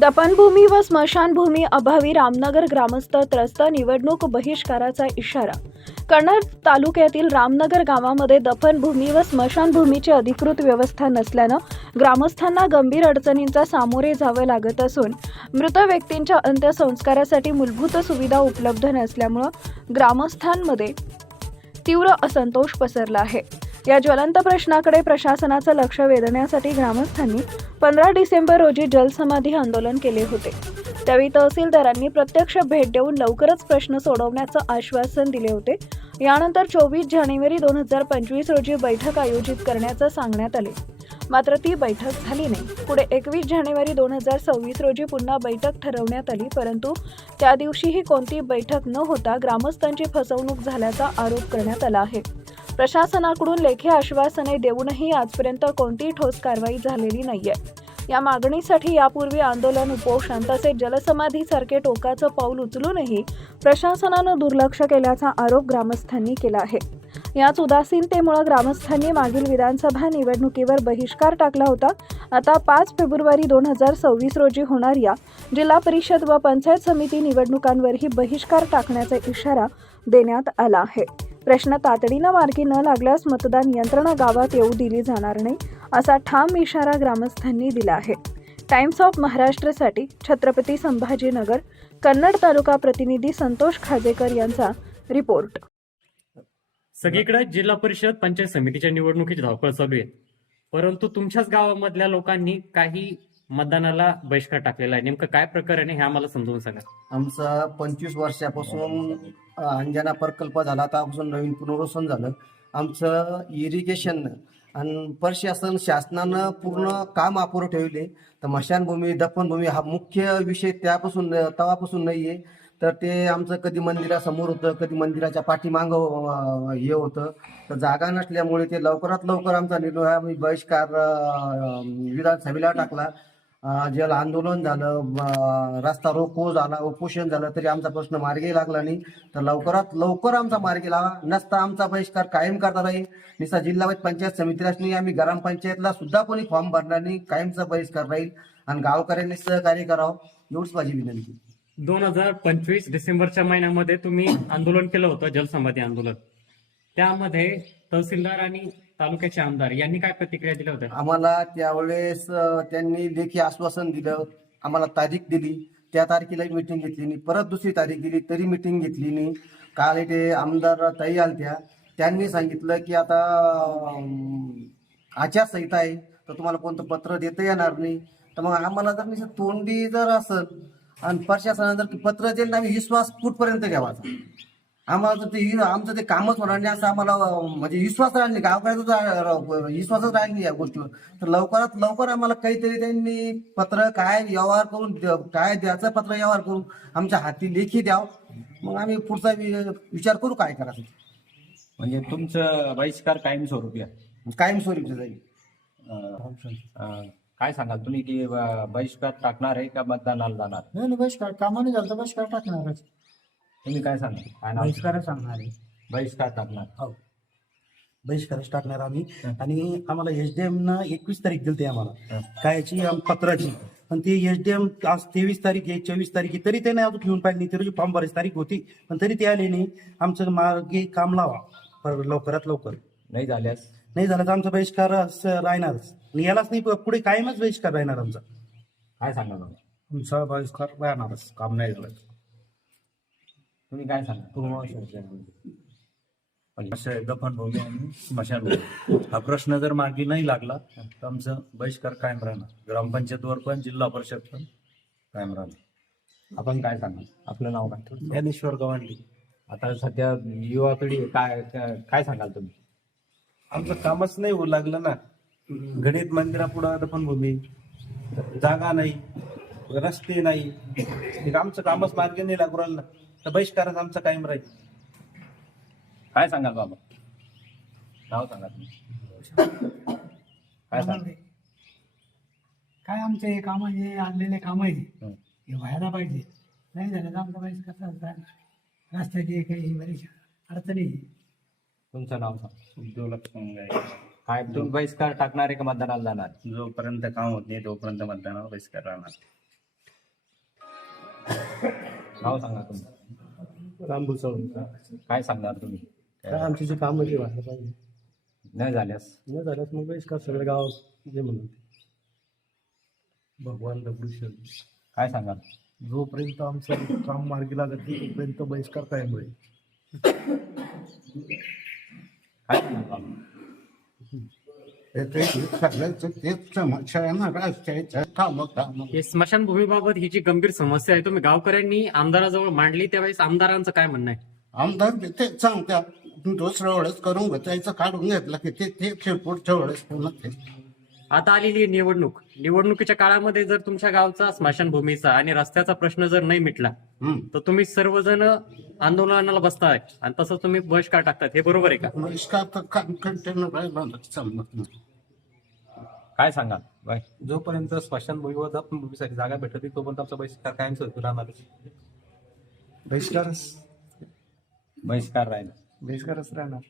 दफनभूमी व स्मशानभूमी अभावी रामनगर ग्रामस्थ त्रस्त निवडणूक बहिष्काराचा इशारा. कन्नड तालुक्यातील रामनगर गावामध्ये दफनभूमी व स्मशानभूमीची अधिकृत व्यवस्था नसल्यानं ग्रामस्थांना गंभीर अडचणींचा सामोरे जावं लागत असून मृत व्यक्तींच्या अंत्यसंस्कारासाठी मूलभूत सुविधा उपलब्ध नसल्यामुळं ग्रामस्थांमध्ये तीव्र असंतोष पसरला आहे. या ज्वलंत प्रश्नाकडे प्रशासनाचं लक्ष वेधण्यासाठी ग्रामस्थांनी पंधरा डिसेंबर रोजी जलसमाधी आंदोलन केले होते. त्यावेळी तहसीलदारांनी प्रत्यक्ष भेट देऊन लवकरच प्रश्न सोडवण्याचं आश्वासन दिले होते. यानंतर चोवीस जानेवारी दोन हजार पंचवीस रोजी बैठक आयोजित करण्याचं सांगण्यात आले. मात्र ती बैठक झाली नाही. पुढे एकवीस जानेवारी दोन हजार सव्वीस रोजी पुन्हा बैठक ठरवण्यात आली परंतु त्या दिवशीही कोणती बैठक न होता ग्रामस्थांची फसवणूक झाल्याचा आरोप करण्यात आला आहे. प्रशासनाकडून लेखी आश्वासने देऊनही आजपर्यंत कोणतीही ठोस कारवाई झालेली नाहीये. या मागणीसाठी यापूर्वी आंदोलन उपोषण तसेच जलसमाधीसारखे टोकाचं पाऊल उचलूनही प्रशासनानं दुर्लक्ष केल्याचा आरोप ग्रामस्थांनी केला आहे. याच उदासीनतेमुळे ग्रामस्थांनी मागील विधानसभा निवडणुकीवर बहिष्कार टाकला होता. आता पाच फेब्रुवारी दोन हजार सव्वीस रोजी होणाऱ्या जिल्हा परिषद व पंचायत समिती निवडणुकांवरही बहिष्कार टाकण्याचा इशारा देण्यात आला आहे. प्रश्न तातडीनं मार्गी न लागल्यास मतदान यंत्रणा गावात येऊ दिली जाणार नाही असा ठाम इशारा ग्रामस्थांनी दिला आहे. टाइम्स ऑफ महाराष्ट्रसाठी छत्रपती संभाजीनगर कन्नड तालुका प्रतिनिधी संतोष खाजेकर यांचा रिपोर्ट. सगळीकडे जिल्हा परिषद पंचायत समितीच्या निवडणुकीची धावपळ चालू आहे. परंतु तुमच्याच गावामधल्या लोकांनी काही मतदानाला बहिष्कार टाकलेला आहे. नेमकं काय प्रकरण आहे हे आम्हाला समजून सांगा. आमचा पंचवीस वर्षापासून अंजना प्रकल्प झाला. त्यापासून नवीन पुनर्वसन झालं. आमचं इरिगेशन आणि प्रशासन शासनानं पूर्ण काम अपुरं ठेवले. तर मशानभूमी दफनभूमी हा मुख्य विषय त्यापासून तवापासून नाही आहे तर ते आमचं कधी मंदिरासमोर होतं कधी मंदिराच्या पाठीमागं हे होतं. तर जागा नसल्यामुळे ते लवकरात लवकर आमचा निर्णय बहिष्कार विधानसभेला टाकला. जल आंदोलन झालं रस्ता रोको झाला उपोषण झालं तरी आमचा प्रश्न मार्गी लागला नाही. तर लवकरात लवकर आमचा मार्गी लावा नसता आमचा बहिष्कार कायम करता राहील निसा जिल्हा पंचायत समितीलाच नाही आम्ही ग्रामपंचायतला सुद्धा कोणी फॉर्म भरणार नाही. कायमचा बहिष्कार राहील. आणि गावकऱ्यांनी सहकार्य करावं. एवढीच माझी विनंती. दोन हजार पंचवीस डिसेंबरच्या महिन्यामध्ये तुम्ही आंदोलन केलं होतं जलसंवादी आंदोलन. त्यामध्ये तहसीलदार आणि तालुक्याचे आमदार यांनी काय प्रतिक्रिया दिल्या होत्या? आम्हाला त्यावेळेस त्यांनी लेखी आश्वासन दिलं आम्हाला तारीख दिली त्या तारखेला मिटिंग घेतली नाही. परत दुसरी तारीख दिली तरी मिटिंग घेतली नाही. काल ते आमदार ताई आलत्या त्यांनी सांगितलं की आता अम, आचारसंहिता आहे तर तुम्हाला कोणतं पत्र देता येणार नाही. तर मग आम्हाला जर नुसतं तोंडी जर असेल आणि प्रशासनानं जर पत्र दिलं तर आम्ही विश्वास कुठपर्यंत ठेवायचा? आम्हाला तर ते आमचं ते कामच होणार नाही असं आम्हाला म्हणजे विश्वास राहिला नाही. गावकऱ्याचा विश्वासच राहिला नाही या गोष्टीवर. तर लवकरात लवकर आम्हाला काहीतरी त्यांनी पत्र काय व्यवहार करून काय द्यायचं पत्र व्यवहार करून आमच्या हाती लेखी द्यावं. मग आम्ही पुढचा वि- विचार करू काय करायचं. म्हणजे तुमचं बहिष्कार कायमस्वरूपी आहे. कायमस्वरूपी जाईल. अं, काय सांगाल तुम्ही की अं, बहिष्कार टाकणार आहे का मतदानाला जाणार? नाही नाही बहिष्कार कामाने झालं तर बहिष्कार टाकणारच. तुम्ही काय सांगाल काय नाव? बहिष्कार सांगणार आहे बहिष्कार टाकणार. हो. बहिष्कारच टाकणार आम्ही. आणि आम्हाला एच डी न एकवीस तारीख दिली आम्हाला. हं. कायची आम- पत्राची. पण ते एच डी एम आज तेवीस तारीख आहे चोवीस तारीख. आहे तरी त्याने अजून घेऊन पाहिजे नाही. ते रोजी फॉर्म भरायची तारीख होती. पण तरी ते आले नाही. आमचं मार्गे काम लावा. पर- लवकरात लवकर. नाही झाल्यास? नाही झालं तर आमचा बहिष्कार असं राहणारच. आणि यालाच नाही प- पुढे कायमच बहिष्कार राहणार आमचा. काय सांगाल बाबा? तुमचा बहिष्कार राहणारच. काम नाही झालं. तुम्ही काय सांगाल अशा दफनभूमी आणि स्मशानभूमी हा प्रश्न जर मार्गी नाही लागला तर आमचं बहिष्कार कायम राहणार. ग्रामपंचायतवर पण जिल्हा परिषद पण कायम राहणार. आपण काय सांगाल आपलं नाव काय? ज्ञानेश्वर गवांडी आता सध्या युवा पिढी काय काय- सांगाल तुम्ही? आमचं कामच नाही होऊ लागलं ना. गणित मंदिरापुढं दफनभूमी जागा नाही रस्ते नाही. आमचं कामच मार्ग नाही लागू राहिलं ना. तर बहिष्कारच आमचा कायम राहील. काय सांगाल बाबा? नाव सांगा तुम्ही. काय सांगाल काय आमचे हे काम हे आणलेले काम आहे हं. हे व्हायला पाहिजे. नाही झालं तर आमचा राहणार रस्त्याची काही बरीच अडचणी आहे. तुमचं नाव सांगा. उद्योगलक्ष्मी काय तुम्ही बहिष्कार टाकणार आहे का मतदानाला जाणार? जोपर्यंत काम होत नाही तोपर्यंत मतदानावर बहिष्कार राहणार. नाव सांगा तुम्ही राम भुसावळकर. काय सांगणार तुम्ही? काय आमची जी कामं ती व्हायला पाहिजे. न झाल्यास? न झाल्यास मग बहिष्कार सगळ्या गावात जे म्हणून भगवान दगडूशेठ काय सांगाल? जोपर्यंत आमचं काम मार्गी लागत नाही तोपर्यंत बहिष्कार कायम होईल. काय सांगाल? हे स्मशानभूमीबाबत ही जी गंभीर समस्या आहे तुम्ही गावकऱ्यांनी आमदाराजवळ मांडली त्यावेळेस आमदारांचं काय म्हणणं आहे? आमदार बी तेच सांगत्या दुसऱ्या वेळेस करून घ्यायचं काढून घेतलं की ते ते ते पुढच्या वेळेस पुन्हा ते. आता आलेली आहे निवडणूक. निवडणुकीच्या काळामध्ये जर तुमच्या गावचा स्मशानभूमीचा आणि रस्त्याचा प्रश्न जर नाही मिटला हम्म. तर तुम्ही सर्वजण आंदोलनाला बसताय. आणि तसं तुम्ही बहिष्कार टाकतात हे बरोबर आहे का? बहिष्कार तर काम कंटिन्यू राहिला चालत नाही. काय सांगाल? बाय. जोपर्यंत स्मशानभूमीवर दफनभूमीसाठी जागा भेटत नाही तोपर्यंत आमचा बहिष्कार कायमस्वरूपी राहणार बहिष्कारच. बहिष्कार राहील. बहिष्कारच राहणार.